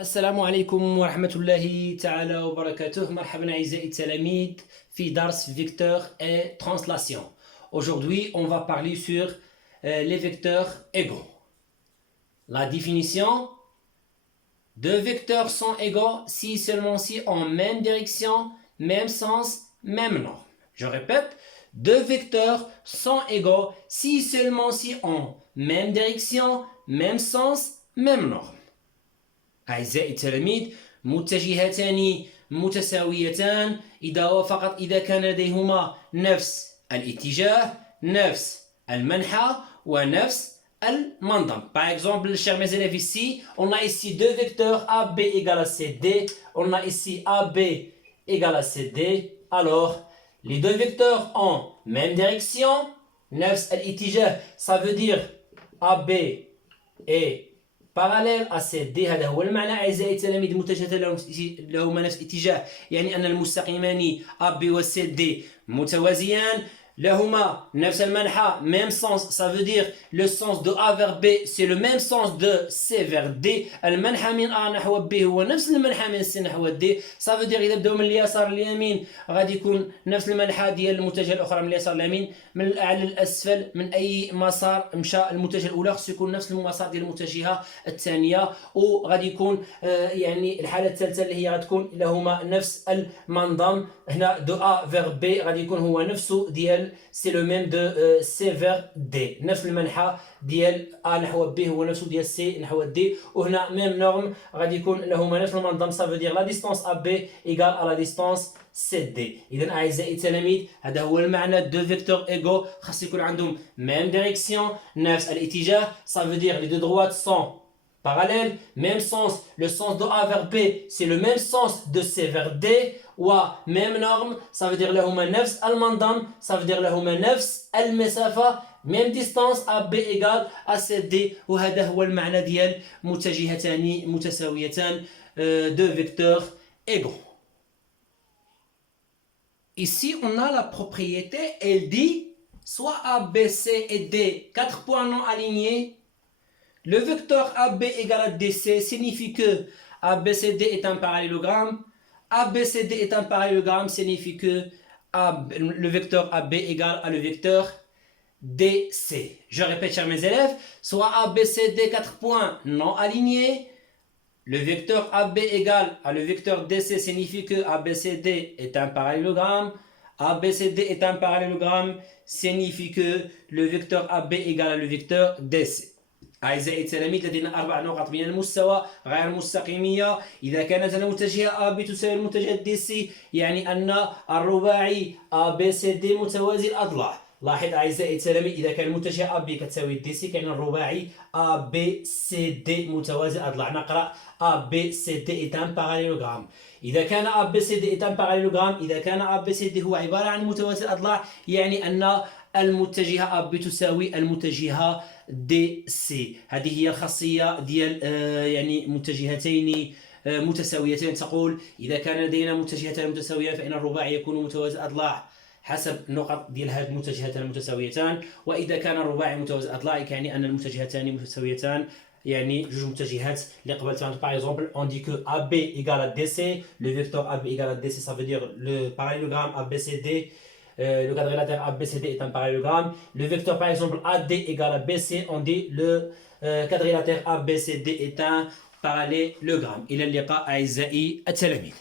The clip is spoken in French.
السلام عليكم ورحمة الله تعالى وبركاته. مرحبا أعزائي التلاميذ في درس vecteurs et translation. Aujourd'hui, on va parler sur les vecteurs égaux. La définition: deux vecteurs sont égaux si seulement si en même direction, même sens, même norme. Je répète, deux vecteurs sont égaux si seulement si en même direction, même sens, même norme. أعزائي التلاميذ، متجهتان متساويتان فقط إذا كان لديهما نفس الاتجاه، نفس المنحى ونفس المنظم. Par exemple, chers mes élèves, ici, on a ici deux vecteurs AB égale à CD. On a ici AB égale à CD. Alors, les deux vecteurs ont même direction, نفس الاتجاه, ça veut dire AB est parallèle à CD. هذا هو المعنى أعزائي التلاميذ. متجهتان لهما نفس الاتجاه، يعني أن المستقيمان AB و CD متوازيان، لهما نفس المنحى même sens. Ça veut dire le sens de A vers B c'est le même sens de C vers D. المنحى من A نحو B هو نفس المنحى من C نحو D. Ça veut dire إذا بدأوا من اليسار لليمين غادي يكون نفس المنحى ديال المتجه الأخرى من اليسار لليمين، من الأعلى للأسفل، من أي مسار مشى المتجه الأولى خصو يكون نفس المسار ديال المتجهة الثانية. وغادي يكون يعني الحالة الثالثة اللي هي غتكون لهما نفس المنظم. هنا دو A vers B غادي يكون هو نفسه ديال سي لو ميم دو سي فيغ دي، نفس المنحى ديال A نحو B هو نفسه ديال سي نحو D. وهنا ميم نورم غادي يكون لهما نفس المنظم. ça veut dire la distance AB égale à la distance CD. إذا أعزائي التلاميذ هذا هو المعنى دو فيكتور إيغو، خاص يكون عندهم ميم ديريكسيون، نفس الاتجاه. ça veut dire les deux droites sont parallèles, même sens. Le sens de A vers B c'est le même sens de C vers D. و même norme, ça veut dire لهما نفس المنظم، ça veut dire لهما نفس المسافة، même distance. AB égale à CD. وهذا هو المعنى ديال متجهتان متساويتان، deux vecteurs égaux. Ici, on a la propriété, elle dit soit A, B, C et D, 4 points non alignés. Le vecteur AB égale à DC signifie que ABCD est un parallélogramme. ABCD est un parallélogramme signifie que le vecteur AB égale à le vecteur DC. Je répète, chers mes élèves, soit ABCD 4 points non alignés. Le vecteur AB égale à le vecteur DC signifie que ABCD est un parallélogramme. ABCD est un parallélogramme signifie que le vecteur AB égale à le vecteur DC. أعزائي التلاميذ، لدينا 4 نقط من المستوى غير المستقيمية. إذا كانت المتجهة AB تساوي المتجهة DC يعني أن الرباعي ABCD متوازي الأضلاع. لاحظ أعزائي التلاميذ، إذا كان المتجهة AB كتساوي DC كاين الرباعي ABCD متوازي الأضلاع. نقرأ ABCD est un parallélogramme. إذا كان ABCD est un parallélogramme، إذا كان ABCD هو عبارة عن متوازي الأضلاع يعني أن المتجهة AB تساوي المتجهة DC. هذه هي الخاصية ديال يعني متجهتين متساويتين. تقول إذا كان لدينا متجهتان متساويان فإن الرباعي يكون متوازي الأضلاع حسب النقط ديال هذه المتجهتان المتساويتان. وإذا كان الرباعي متوازي الأضلاع يعني أن المتجهتان متساويتان، يعني جوج متجهات اللي قبلتهم. Par exemple, on dit que AB égale à DC, le vecteur AB égale à DC, ça veut dire le parallélogramme ABCD. Le quadrilatère ABCD est un parallélogramme. Le vecteur par exemple AD égale à BC, on dit le quadrilatère ABCD est un parallélogramme. إلى اللقاء أعزائي التلاميذ.